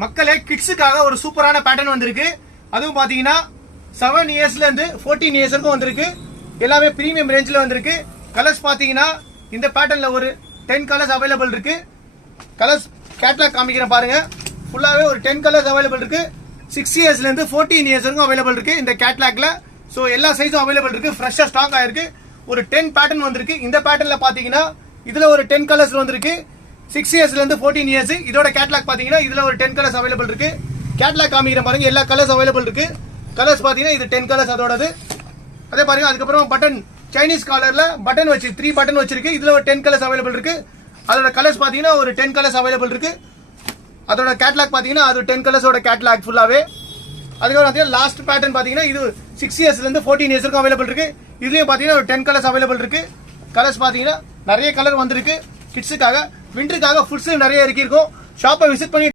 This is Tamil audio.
மக்களே கிட்ஸுக்காக ஒரு சூப்பரான பேட்டர்ன் வந்திருக்கு. அதுவும் பாத்தீங்கன்னா 7 இயர்ஸ்ல இருந்து 14 இயர்ஸ் வரைக்கும் வந்திருக்கு. எல்லாமே பிரீமியம் ரேஞ்சில் வந்திருக்கு. கலர்ஸ் பாத்தீங்கன்னா இந்த பேட்டர்ன்ல ஒரு 10 கலர்ஸ் அவைலபிள் இருக்கு. கலர்ஸ் கேட்லாக் காமிக்கிறேன் பாருங்க. ஃபுல்லாவே ஒரு 10 கலர்ஸ் அவைலபிள் இருக்கு. 6 இயர்ஸ்ல இருந்து 14 இயர்ஸ் வரைக்கும் அவைலபிள் இருக்கு இந்த கேட்லாக்ல. சோ எல்லா சைஸும் அவைலபிள் இருக்கு. ஃப்ரெஷ்ஷா ஸ்டாக் ஆயிருக்கு. ஒரு 10 பேட்டர்ன் வந்திருக்கு. இந்த பேட்டர்ன்ல பாத்தீங்கன்னா இதுல ஒரு 10 கலர்ஸ் வந்திருக்கு. 6 இயர்ஸ்ல இருந்து 14 இயர்ஸ். இதோட கேட்லாக் பாத்தீங்கன்னா இதுல ஒரு 10 கலர்ஸ் அவைலபிள் இருக்கு. கேட்லாக் காமிக்கிறேன் பாருங்க. எல்லா கலர்ஸ் அவைலபிள் இருக்கு. கலர்ஸ் பாத்தீங்கன்னா இது 10 கலர்ஸ் அதோடது. அதே பாருங்க. அதுக்கப்புறம் பட்டன் சைனீஸ் காலர்ல பட்டன் வச்சு 3 பட்டன் வச்சிருக்கு. இதுல ஒரு 10 கலர்ஸ் அவைலபிள் இருக்கு. அதோட கலர்ஸ் பாத்தீங்கன்னா ஒரு 10 கலர்ஸ் அவைலபிள் இருக்கு. அதோட கேட்லாக் பாத்தீங்கன்னா அது 10 கலர்ஸோட கேட்லாக் ஃபுல்லாவே. அதுக்கப்புறம் பாத்தீங்கன்னா லாஸ்ட் பேட்டர்ன் பாத்தீங்கன்னா இது 6 இயர்ஸ்ல இருந்து 14 இயர்ஸ் வரைக்கும் அவைலபிள் இருக்கு. இதுலயும் பாத்தீங்கன்னா ஒரு 10 கலர்ஸ் அவைலபிள் இருக்கு. கலர்ஸ் பாத்தீங்கன்னா நிறைய கலர் வந்திருக்கு. கிட்ஸுக்காக விண்டருக்காக ஃபுட் ஸ்லீவ் நிறைய இருக்கும். ஷாப்பை விசிட் பண்ணி